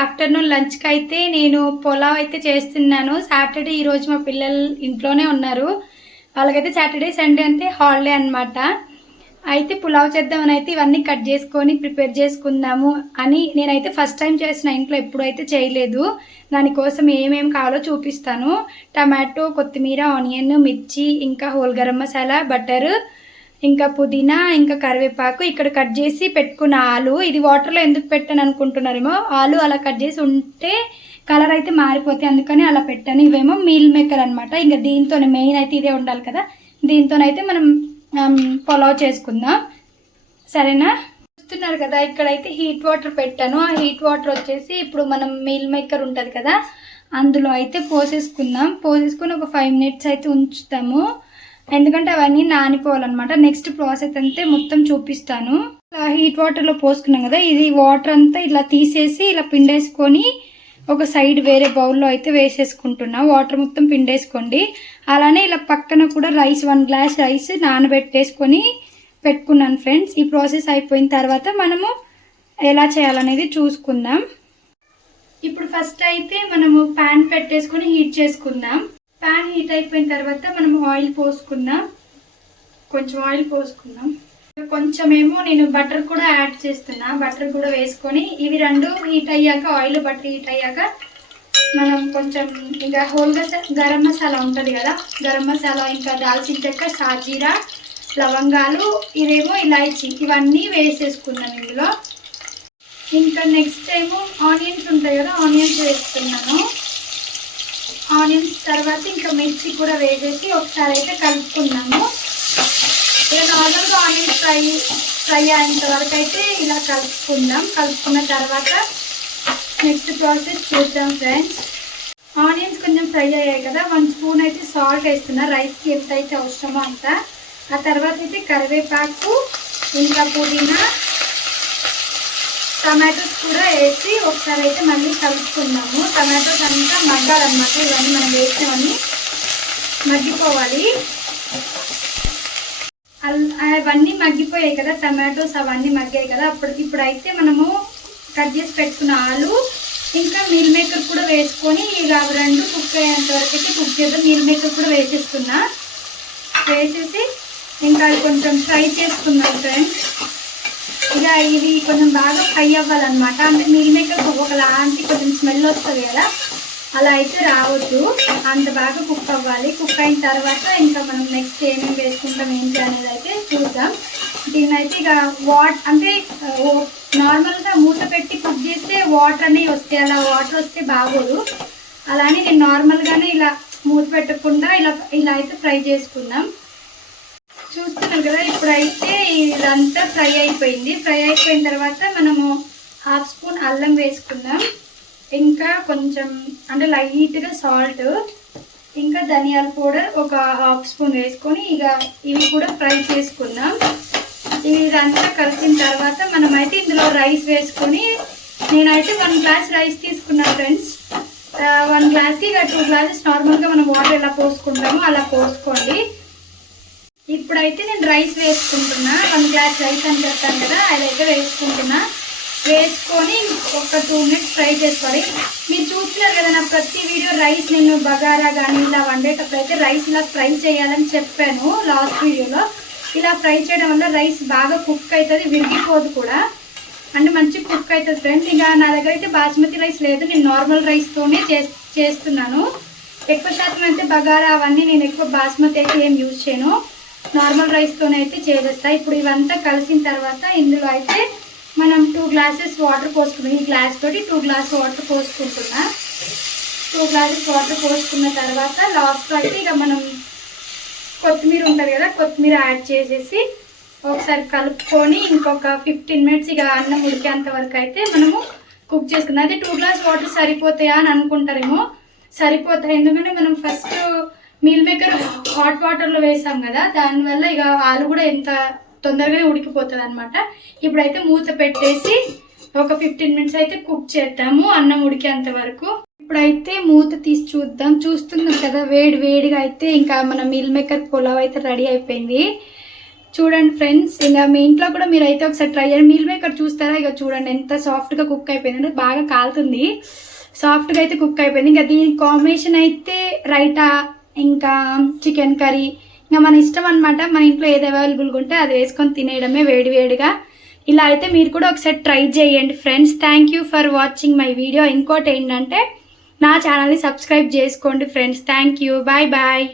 Afternoon లంచ్కి అయితే నేను పులావ్ అయితే చేస్తున్నాను. సాటర్డే ఈరోజు మా పిల్లలు ఇంట్లోనే ఉన్నారు. వాళ్ళకైతే సాటర్డే సండే అంటే హాలిడే అనమాట. అయితే పులావ్ చేద్దామని అయితే ఇవన్నీ కట్ చేసుకొని ప్రిపేర్ చేసుకుందాము అని నేనైతే ఫస్ట్ టైం చేసిన, ఇంట్లో ఎప్పుడైతే చేయలేదు. దానికోసం ఏమేమి కావాలో చూపిస్తాను. టమాటో, కొత్తిమీర, ఆనియన్, మిర్చి, ఇంకా హోల్ గరం మసాలా, బటర్, ఇంకా పుదీనా, ఇంకా కరివేపాకు, ఇక్కడ కట్ చేసి పెట్టుకున్న ఆలు. ఇది వాటర్లో ఎందుకు పెట్టాను అనుకుంటున్నారేమో, ఆలు అలా కట్ చేసి ఉంటే కలర్ అయితే మారిపోతాయి, అందుకని అలా పెట్టాను. ఇవేమో మీల్ మేకర్ అనమాట. ఇంకా దీంతోనే మెయిన్ అయితే ఇదే ఉండాలి కదా, దీంతోనైతే మనం పులావ్ చేసుకుందాం. సరేనా? చూస్తున్నారు కదా, ఇక్కడైతే హీట్ వాటర్ పెట్టాను. ఆ హీట్ వాటర్ వచ్చేసి ఇప్పుడు మనం మీల్ మేకర్ ఉంటుంది కదా, అందులో అయితే పోసేసుకుందాం. పోసేసుకుని ఒక 5 minutes అయితే ఉంచుతాము, ఎందుకంటే అవన్నీ నానిపోవాలన్నమాట. నెక్స్ట్ ప్రాసెస్ అంతే మొత్తం చూపిస్తాను. హీట్ వాటర్లో పోసుకున్నాం కదా, ఇది వాటర్ అంతా ఇలా తీసేసి ఇలా పిండేసుకొని ఒక సైడ్ వేరే బౌల్లో అయితే వేసేసుకుంటున్నా. వాటర్ మొత్తం పిండేసుకోండి. అలానే ఇలా పక్కన కూడా రైస్ 1 glass రైస్ నానబెట్టేసుకొని పెట్టుకున్నాను ఫ్రెండ్స్. ఈ ప్రాసెస్ అయిపోయిన తర్వాత మనము ఎలా చేయాలనేది చూసుకుందాం. ఇప్పుడు ఫస్ట్ అయితే మనము ప్యాన్ పెట్టేసుకొని హీట్ చేసుకుందాం. ప్యాన్ హీట్ అయిపోయిన తర్వాత మనం ఆయిల్ పోసుకుందాం. కొంచెం ఆయిల్ పోసుకుందాం. కొంచెమేమో నేను బటర్ కూడా యాడ్ చేస్తున్నా. బటర్ కూడా వేసుకొని ఇవి రెండు హీట్ అయ్యాక, ఆయిల్ బటర్ హీట్ అయ్యాక మనం కొంచెం ఇంకా హోల్గా గరం మసాలా ఉంటుంది కదా, గరం మసాలా, ఇంకా దాల్చిన చెక్క, సాజీరా, లవంగాలు, ఇవేమో ఇలాచి, ఇవన్నీ వేసేసుకుందాం ఇందులో. ఇంకా నెక్స్ట్ ఏమో ఆనియన్స్ ఉంటాయి కదా, ఆనియన్స్ వేస్తున్నాను. ఆనియన్స్ తర్వాత ఇంకా మిర్చి కూడా వేసేసి ఒకసారి అయితే కలుపుకున్నాము. ఇలా నార్మల్గా ఆనియన్స్ ఫ్రై అయ్యేంత వరకు అయితే ఇలా కలుపుకుందాం. కలుపుకున్న తర్వాత నెక్స్ట్ ప్రాసెస్ చూద్దాం ఫ్రెండ్స్. ఆనియన్స్ కొంచెం ఫ్రై అయ్యాయి కదా, 1 spoon అయితే సాల్ట్ వేస్తున్నా, రైస్కి ఎంత అయితే అవసరమో అంత. ఆ తర్వాత అయితే కరివేపాకు, ఇంకా పుదీనా, టమాటోస్ కూడా వేసి ఒకసారి అయితే మళ్ళీ కలుపుకున్నాము. టమాటోస్ అంతా మగ్గాలన్నమాట. ఇవన్నీ మనం వేసినవన్నీ మగ్గిపోవాలి. అవన్నీ మగ్గిపోయాయి కదా, టమాటోస్ అవన్నీ మగ్గాయి కదా. ఇప్పుడైతే మనము కట్ చేసి పెట్టుకున్న ఆలు ఇంకా మీల్ మేకర్ కూడా వేసుకొని ఇక అవి రెండు కుక్ అయ్యేంత వరకు అయితే కుక్ చేద్దాం. మీల్ మేకర్ కూడా వేసేస్తున్నా. వేసేసి ఇంకా అది కొంచెం ఫ్రై చేసుకుందాం ఫ్రెండ్స్. ఇక ఇది కొంచెం బాగా ఫ్రై అవ్వాలన్నమాట. అంటే మీల్ మేకర్ ఒకలాంటి కొంచెం స్మెల్ వస్తుంది కదా, అలా అయితే రావద్దు, అంత బాగా కుక్ అవ్వాలి. కుక్ అయిన తర్వాత ఇంకా మనం నెక్స్ట్ ఏమేమి వేసుకుంటాం ఏంటి అనేది అయితే చూద్దాం. దీన్నైతే ఇక అంటే నార్మల్గా మూత పెట్టి కుక్ చేస్తే వాటర్ అనేవి వస్తాయి, అలా వాటర్ వస్తే బాగోదు. అలానే నేను నార్మల్గానే ఇలా మూత పెట్టకుండా ఇలా అయితే ఫ్రై చేసుకుందాం. చూస్తున్నాం కదా, ఇప్పుడైతే ఇదంతా ఫ్రై అయిపోయింది. ఫ్రై అయిపోయిన తర్వాత మనము 1/2 spoon అల్లం వేసుకుందాం. ఇంకా కొంచెం అంటే లైట్గా సాల్ట్, ఇంకా ధనియాల పౌడర్ ఒక 1/2 spoon వేసుకొని ఇక ఇవి కూడా ఫ్రై చేసుకుందాం. ఇదంతా కలిసిన తర్వాత మనమైతే ఇందులో రైస్ వేసుకొని, నేనైతే 1 glass రైస్ తీసుకున్నాను ఫ్రెండ్స్. 1 glassకి ఇక 2 glasses నార్మల్గా మనం వాటర్ ఎలా పోసుకుంటామో అలా పోసుకోండి. ఇప్పుడైతే నేను రైస్ వేసుకుంటున్నా. 1 glass రైస్ అని చెప్తాను కదా, అదైతే వేసుకుంటున్నా. వేసుకొని ఒక 2 minutes ఫ్రై చేసుకోవాలి. మీరు చూస్తున్నారు కదా నా ప్రతి వీడియో రైస్ నేను బగారా కానీ ఇలా వండేటప్పుడు అయితే రైస్ ఇలా ఫ్రై చేయాలని చెప్పాను లాస్ట్ వీడియోలో. ఇలా ఫ్రై చేయడం వల్ల రైస్ బాగా కుక్ అవుతుంది, విరిగిపోదు కూడా, అంటే మంచి కుక్ అవుతుంది ఫ్రెండ్స్. ఇక నా దగ్గర అయితే బాస్మతి రైస్ లేదు, నేను నార్మల్ రైస్తోనే చేస్తున్నాను. ఎక్కువ శాతం అయితే బగారా అవన్నీ నేను ఎక్కువ బాస్మతి అయితే ఏం యూజ్ చేయను, నార్మల్ రైస్తోనే అయితే చేసేస్తా. ఇప్పుడు ఇవంతా కలిసిన తర్వాత ఇందులో అయితే మనం 2 glasses వాటర్ పోసుకున్నాం. ఈ గ్లాస్ తోటి 2 glass వాటర్ పోసుకుంటున్నా. 2 glasses వాటర్ పోసుకున్న తర్వాత లాస్ట్లో అయితే ఇక మనం కొత్తిమీర ఉంటుంది కదా, కొత్తిమీర యాడ్ చేసేసి ఒకసారి కలుపుకొని ఇంకొక 15 minutes ఇక అన్నం ఉడికేంత వరకు అయితే మనము కుక్ చేసుకుందాం. అయితే 2 glass వాటర్ సరిపోతాయా అని అనుకుంటారేమో, సరిపోతాయి. ఎందుకంటే మనం ఫస్ట్ మీల్ మేకర్ హాట్ వాటర్లో వేసాం కదా, దానివల్ల ఇక ఆలు కూడా ఎంత తొందరగానే ఉడికిపోతుంది అనమాట. ఇప్పుడైతే మూత పెట్టేసి ఒక 15 minutes అయితే కుక్ చేద్దాము అన్నం ఉడికేంత వరకు. ఇప్పుడైతే మూత తీసి చూద్దాం. చూస్తున్నాం కదా వేడిగా అయితే ఇంకా మన మీల్ మేకర్ పులావ్ అయితే రెడీ అయిపోయింది. చూడండి ఫ్రెండ్స్, ఇంకా మీ ఇంట్లో కూడా మీరు అయితే ఒకసారి ట్రై చేయండి. మీల్ మేకర్ చూస్తారా? ఇక చూడండి ఎంత సాఫ్ట్గా కుక్ అయిపోయింది, బాగా కాలుతుంది, సాఫ్ట్గా అయితే కుక్ అయిపోయింది. ఇంకా దీని కాంబినేషన్ అయితే రైతా ఇంకా చికెన్ కర్రీ, ఇంకా మన ఇష్టం అనమాట. మన ఇంట్లో ఏది అవైలబుల్గా ఉంటే అది వేసుకొని తినేయడమే వేడివేడిగా. ఇలా అయితే మీరు కూడా ఒకసారి ట్రై చేయండి friends. Thank you for watching my video. ఇంకోటి ఏంటంటే నా ఛానల్ని సబ్స్క్రైబ్ చేసుకోండి friends. Thank you, bye bye.